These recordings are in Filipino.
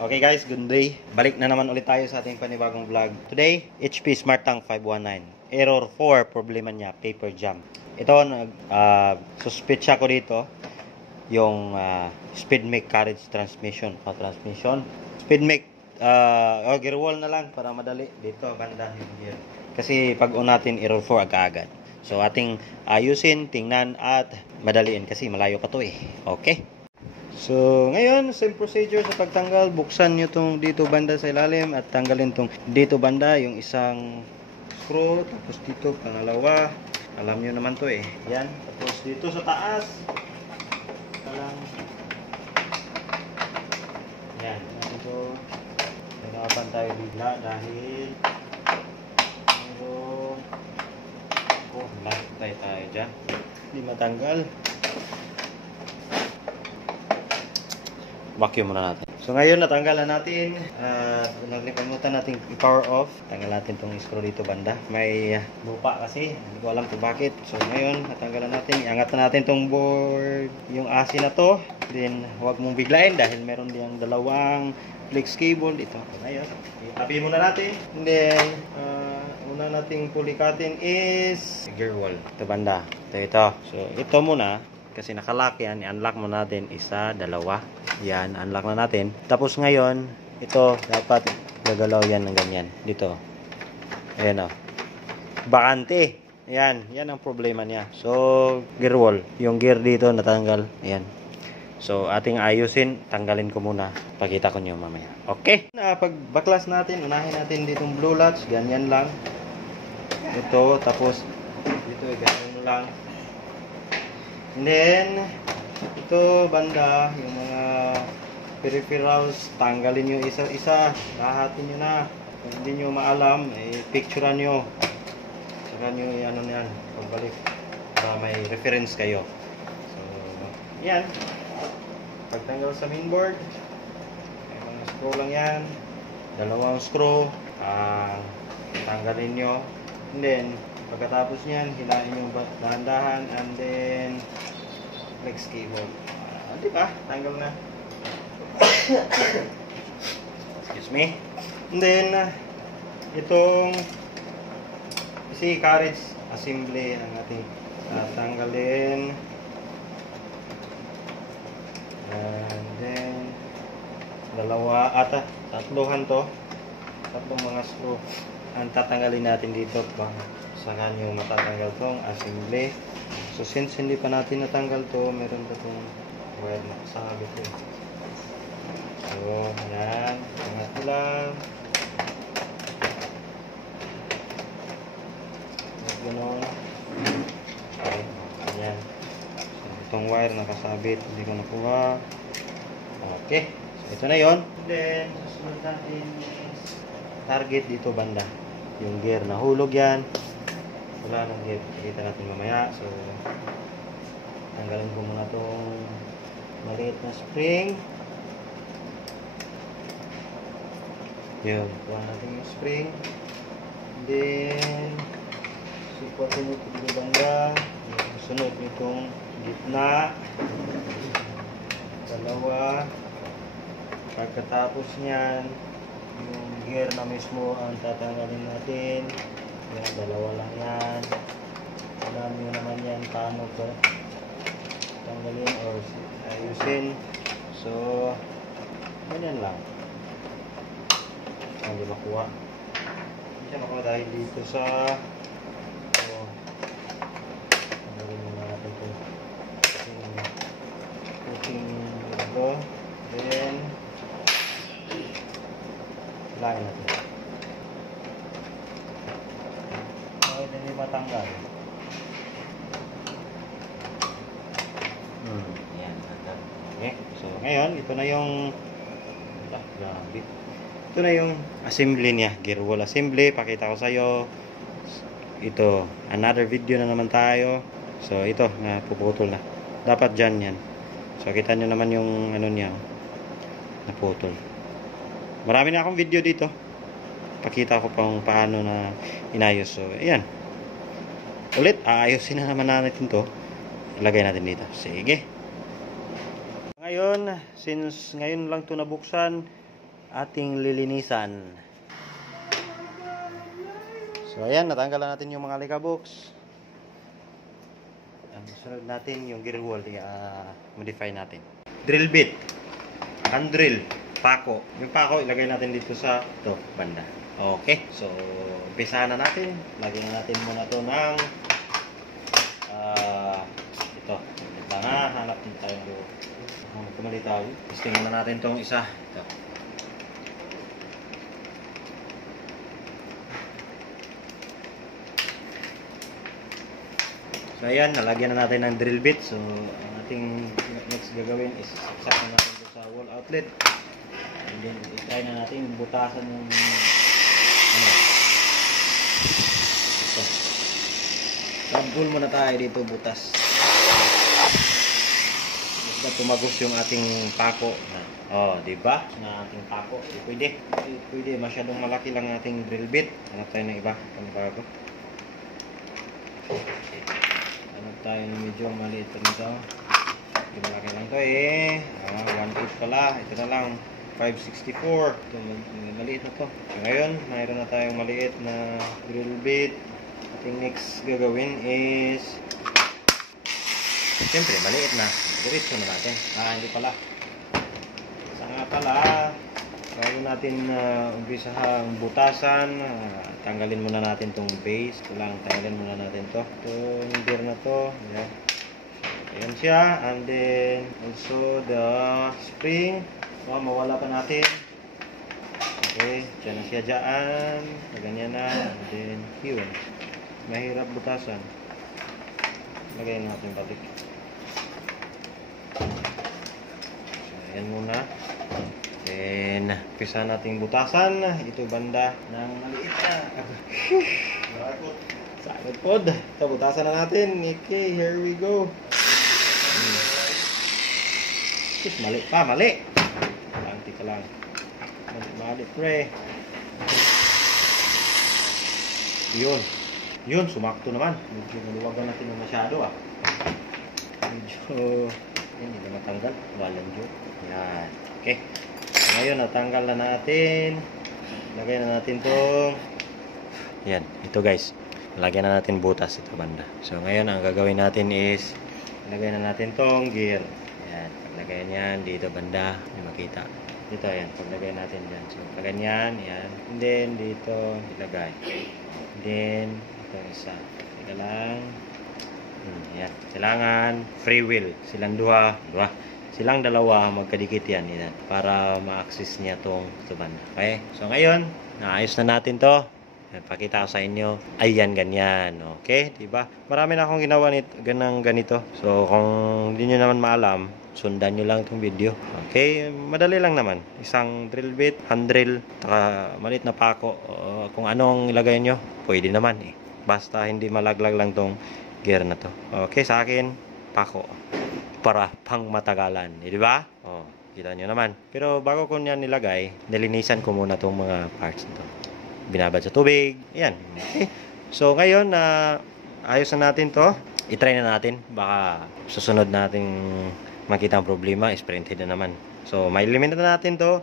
Okay guys, good day. Balik na naman ulit tayo sa ating panibagong vlog. Today, HP Smart Tank 519. Error 4, problema niya, paper jam. Ito, suspetsya ko dito, yung SpeedMake carriage transmission. SpeedMake, gear wall na lang para madali. Dito, banda yung gear. Kasi pag natin error 4 agad-agad. So, ating ayusin, tingnan, at madaliin kasi malayo pa to eh. Okay? So, ngayon, same procedure sa pagtanggal. Buksan nyo itong dito banda sa ilalim at tanggalin itong dito banda, yung isang screw. Tapos dito, pangalawa. Alam nyo naman to eh. Yan. Tapos dito sa taas. Talang. Yan. Ito. Nagapan tayo bigla dahil latay tayo dyan. Hindi matanggal. Vacuum muna natin. So ngayon natanggalan natin, nakalimutan natin i-power off. Tanggal natin itong screw dito banda. May lupa kasi, hindi ko alam kung bakit. So ngayon natanggalan natin, iangat na natin itong board, yung asi na to. Then huwag mong biglain dahil meron diyang dalawang flex cable dito. Ngayon, itabi muna natin. And then, una nating pulikatin is gear wall. Ito banda. Ito. So ito muna. Kasi nakalock yan, i-unlock mo natin isa, dalawa. Yan, unlock na natin. Tapos ngayon, ito, dapat gagalaw yan ng ganyan. Dito. Ayan o. Bakante. Ayan, yan ang problema niya. So, gear wall. Yung gear dito natanggal. Ayan. So, ating ayusin. Tanggalin ko muna. Pakita ko nyo mamaya. Okay? Pag baklas natin, unahin natin ditong blue latch. Ganyan lang. Ito, tapos dito, ganyan lang. And then, ito banda, yung mga peripherals, tanggalin nyo isa-isa, lahatin nyo na. Kung hindi nyo maalam, picturean nyo. Saka nyo ano yan, pagbalik, para may reference kayo. So, yan. Pagtanggal sa mainboard, may mga screw lang yan. Dalawang screw, tanggalin nyo. And then, pagkatapos niyan, hilahin yung dahan-dahan and then flex cable. Diba? Tanggal na. Excuse me. And then, itong kasi carriage assembly ang ating tanggalin. And then, tatluhan to. Tatlong mga screw ang tatanggalin natin dito bang saka nyo matatanggal tong assembly. So since hindi pa natin natanggal to, meron pa tong wire na kasabit yun. So yan, angat ko lang gano'n. Okay, yan. So itong wire nakasabit, hindi ko nakuha. Okay, so ito na yon. Then susunod natin is target dito banda, yung gear nahulog yan, wala nang gear, kita natin mamaya. So tanggalin ko muna tong maliit na spring. Yun, kuha natin yung spring. And then sipwatin ito dito banda, sunod itong gitna, dalawa. Pagkatapos nyan, yung gear na mismo ang tatanggalin natin. Yan, dalawa lang yan. Alam nyo naman yan paano ito tanggalin or ayusin. So ganyan lang. Hindi makuha. Hindi siya makuha dahil dito sa tanggalin muna natin ito puting ito. Then lain natin. Okay, hindi matanggal. Yan, tanggal. Okay. So, ngayon, ito na yung grabe. Ito na yung assembly niya. Gear wall assembly. Pakita ko sa'yo. Ito, another video na naman tayo. So, ito, napuputol na. Dapat dyan yan. So, kita nyo naman yung ano niya. Naputol. Marami na akong video dito. Pakita ko pang paano na inayos. So, ayan. Ulit, aayusin na naman natin to. Ilagay natin dito. Sige. Ngayon, since ngayon lang to nabuksan, ating lilinisan. So ayan, natanggalan natin yung mga alikabok. Ang sunod natin yung gear wall, modify natin. Drill bit, hand drill, pako. Yung pako ilagay natin dito sa banda. Okay, so umpisahan na natin. Lagyan na natin muna to ng ito. Hanap din tayo ng kumalitaw. Testingin na natin tong isa. Ito. So ayan, nalagyan na natin ng drill bit. So ang ating next gagawin is saksak na natin ito sa wall outlet. And then i-try na natin butasan ng ito. Tabul muna tayo dito, butas. Basta tumagos yung ating pako. Di ba? Na ating pako. Pwede. Masyadong malaki lang ating drill bit. Hanap tayo ng iba. Panibago. Hanap tayo ng medyo maliit pa nito. Hindi malaki lang ito 1.8 pala. Ito na lang. 564. Ito, maliit na to. So, ngayon, mayroon na tayong maliit na drill bit. Ating next gagawin is siyempre, maliit na. Diretso na natin. Hindi pala. Isa nga pala. Bago natin umpisahang butasan, tanggalin muna natin tong base. Ito lang, tanggalin muna natin to. Itong gear na to. Ayan. Ayan siya. And then, also the spring. Mawala pa natin. Okay. Diyan na siya dyan. Ganyan na. And then, yun. Mahirap butasan. Lagay natin balik. So, ayan muna. Then, pisa nating butasan. Ito banda ng maliit na. Sakit pod. Ito, butasan na natin. Okay, here we go. Mali pa, mali. Lanti ka lang. Mali, pre. Yun, sumakto naman. Medyo maluwagan natin na masyado Medyo, hindi na matanggal. Walang joke. Yan. Okay. So, ngayon, natanggal na natin. Lagay na natin to. Yan. Ito guys. Lagyan na natin butas ito banda. So, ngayon, ang gagawin natin is lagay na natin tong gear. Yan. Paglagay niyan, dito banda. May makita. Dito, yan. Paglagay natin dyan. So, paganyan. Yan. And then, dito, ilagay. And then, ito isa. Teka lang. Yan. Kailangan free wheel. Silang silang dalawa magkadikit yan. Para ma-access niya tong banda. Okay? So, ngayon, naayos na natin to. Pakita ko sa inyo. Ayan, ganyan. Okay? Diba? Marami na akong ginawa ganito. So, kung hindi nyo naman maalam, sundan nyo lang itong video. Okay? Madali lang naman. Isang drill bit, hand drill, taka maliit na pako. Kung anong ilagay nyo, pwede naman Basta hindi malaglag lang tong gear na to. Okay? Sa akin, pako. Para pang matagalan. Diba? Kita nyo naman. Pero bago ko yan nilagay, nilinisan ko muna tong mga parts nito. Binabad sa tubig. Yan. Okay. So, ngayon, ayos na natin to. I-try na natin. Baka susunod nating makita ang problema, is printed na naman. So, ma-eliminate na natin to.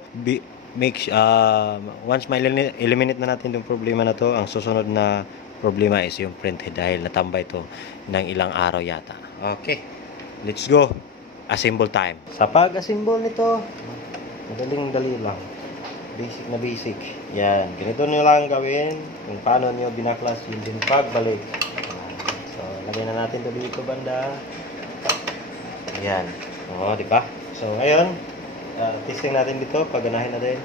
Once ma-eliminate na natin yung problema na to, ang susunod na problema is yung printed dahil natambay to ng ilang araw yata. Okay. Let's go. Assemble time. Sa pag-assemble nito, madaling-dali lang. Basic na basic. Yan. Ganito nyo lang gawin kung paano nyo binaklas yung din pagbalik. So, lagay na natin ito dito banda. Yan. Diba? So, ngayon, testing natin dito. Paganahin natin.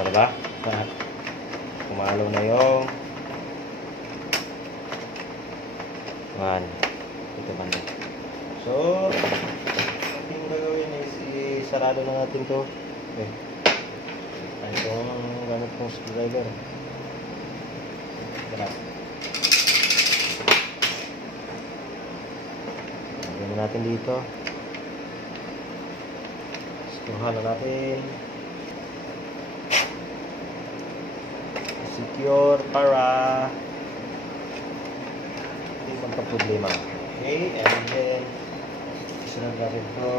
Diba? Kumalo na yung ito banda. So, yung gagawin is sarado na natin to. Okay. Itong gamit kong screwdriver. Lagyan na natin dito. Screwhan na natin. Secure para hindi magka-problema. Okay, and then isunod natin ito.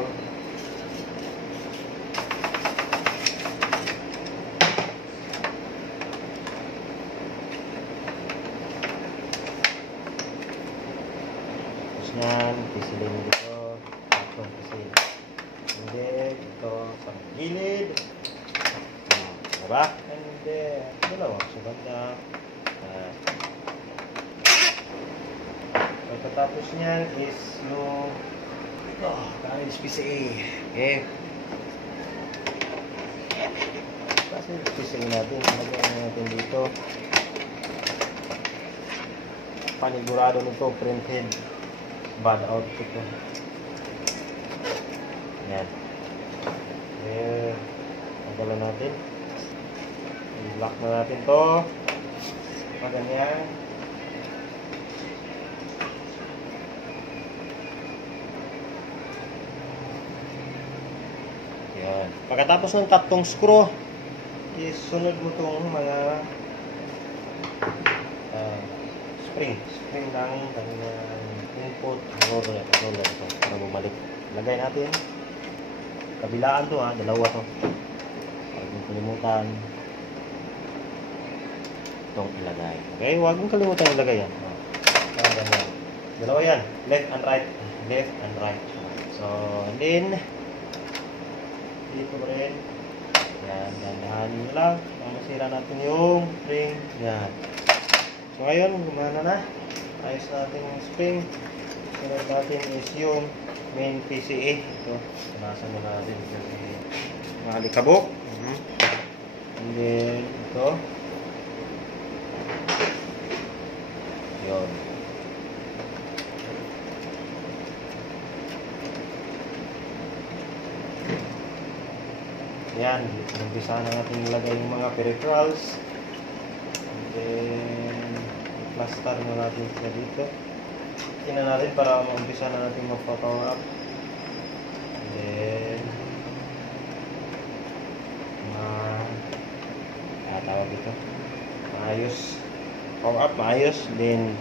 gilid. Diba? And then, dalawa sa banda. Pagkatapos niyan is yung carriage PCA. Okay. Kasi PCA natin. Lagyan natin dito. Panigurado nito, printed. Bad out ito. Yan. Then, tanggalan natin. I-lock na natin to. Ganyan. Yan. Pagkatapos ng tatlong screw, isunod mo itong mga spring ng kanyang input roller para bumalik. Lagay natin. Kabilaan to ha, dalawa to. Huwag mong kalimutan itong ilagay. Okay, huwag mong kalimutan ilagay yan. Ganyan. Dalawa yan, left and right. Left and right. So, and then dito rin. Yan, dandahanin nyo lang. Masira natin yung spring. Yan. So, ngayon, gumana na. Ayos natin yung spring. Sunod natin is yung main PCA. Ito, punasan mo natin kasi mga alikabok. And then, ito. Yun. Yan, umpisa na natin ilagay yung mga peripherals. And then, plaster na natin sila dito. Tingnan natin para maumpisa na natin mag-power up. And then, tawag ito. Maayos. Power up, maayos. Then,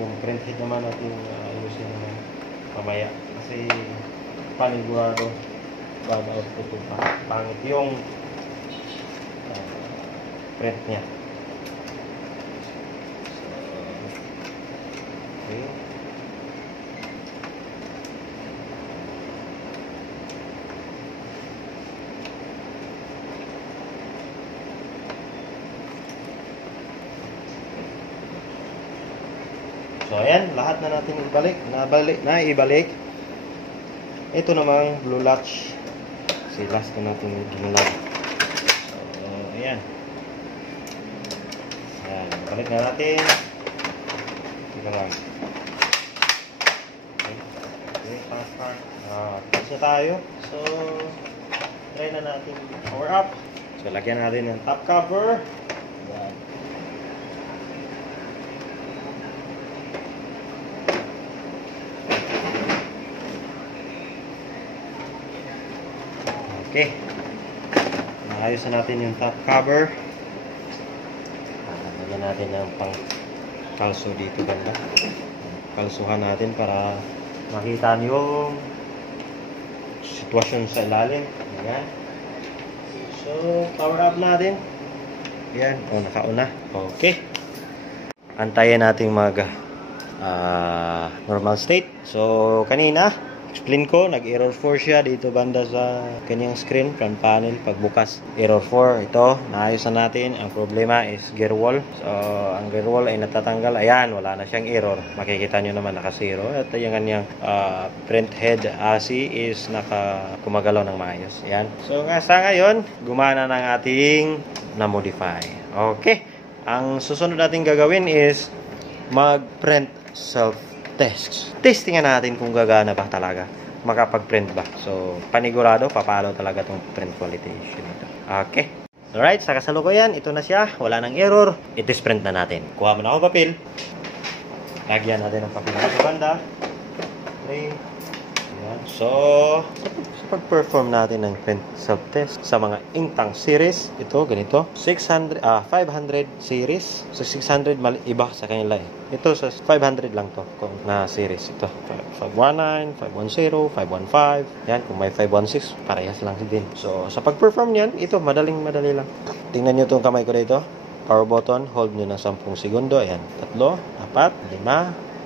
yung print head naman natin ayusin naman mamaya. Kasi, panigurado. Bad output yung pangit yung print niya. Okay. So ayan, lahat na natin ibalik. Ito namang blue latch. Kasi last na natin ginulap. So, ayan. Ayan. Balik na natin. Ito lang. Okay, fast start. Tapos na tayo. So, try na natin power up. So, lagyan natin ng top cover. Ayan. Okay. Naayos na natin yung top cover. Lagyan natin ng pang kalso dito banda. Kalsuhan natin para makita niyo yung sitwasyon sa ilalim. Ayan. So, power up natin. Ayan. O, nakauna. Okay. Antayin natin mag normal state. So, kanina explain ko, nag-error 4 siya dito banda sa kanyang screen, front panel, pagbukas. Error 4, ito, naayos na natin. Ang problema is gear wall. So, ang gear wall ay natatanggal. Ayan, wala na siyang error. Makikita nyo naman, naka-zero. At yung kanyang print head AC is kumagalaw ng maayos. Ayan. So, sa ngayon, gumana ng ating na-modify. Okay. Ang susunod natin gagawin is mag-print self-test. Testingan natin kung gagana ba talaga. Makapag-print ba. So, panigurado, papalo talaga itong print quality issue nito. Okay. Alright, sa kasalukuyan, ito na siya. Wala nang error. I-test print na natin. Kuha mo na ako papel. Lagyan natin ang papel sa banda. Okay. Ayan. So, pag-perform natin ng print self-test sa mga Intang series, ito, ganito, 500 series. So, 600 iba sa kanila eh. Ito, sa 500 lang to kung na series. Ito, 519, 510, 515. Yan, kung may 516, parehas lang din. So, sa pag-perform niyan, ito, madali lang. Tingnan nyo itong kamay ko dito. Power button, hold nyo ng 10 segundo. Ayan, 3, 4, 5, 6,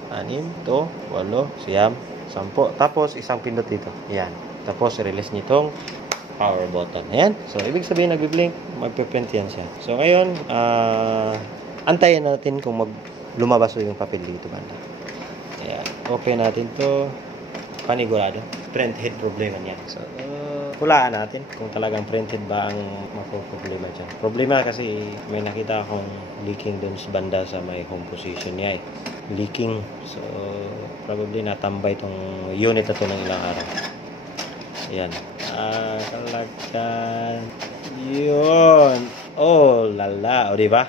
7, 8, 10. Tapos, isang pindot dito. Ayan. Tapos, release nyo itong power button. Ayan. So, ibig sabihin, nagbi-blink, magpe-print yan siya. So, ngayon, antayin natin kung lumabas yung papel dito banda. Ayan. Open natin to. Panigurado. Print head problema niya. So, hulaan natin kung talagang printed ba ang mapoproblema dyan. Problema kasi may nakita akong leaking dun sa banda sa may home position niya eh. Leaking. So, probably natambay tong unit na to ng ilang araw. Ayan. Talagang yun. Oh, lala. O, diba?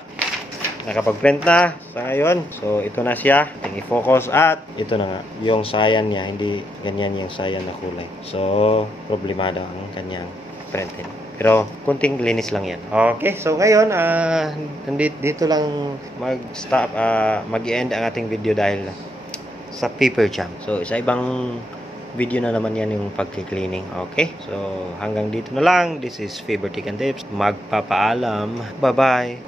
Nakapag-print na sa ngayon. So, ito na siya. I-focus at ito na nga. Yung sayan niya, hindi ganyan yung sayan na kulay. So, problemado ang kanyang printed. Pero, kunting linis lang yan. Okay. So, ngayon, dito lang mag-stop, mag-end ang ating video dahil sa paper jam. So, sa ibang video na naman yan yung pag-cleaning. Okay? So, hanggang dito na lang. This is Faber Tech and Tips. Magpapaalam. Bye-bye!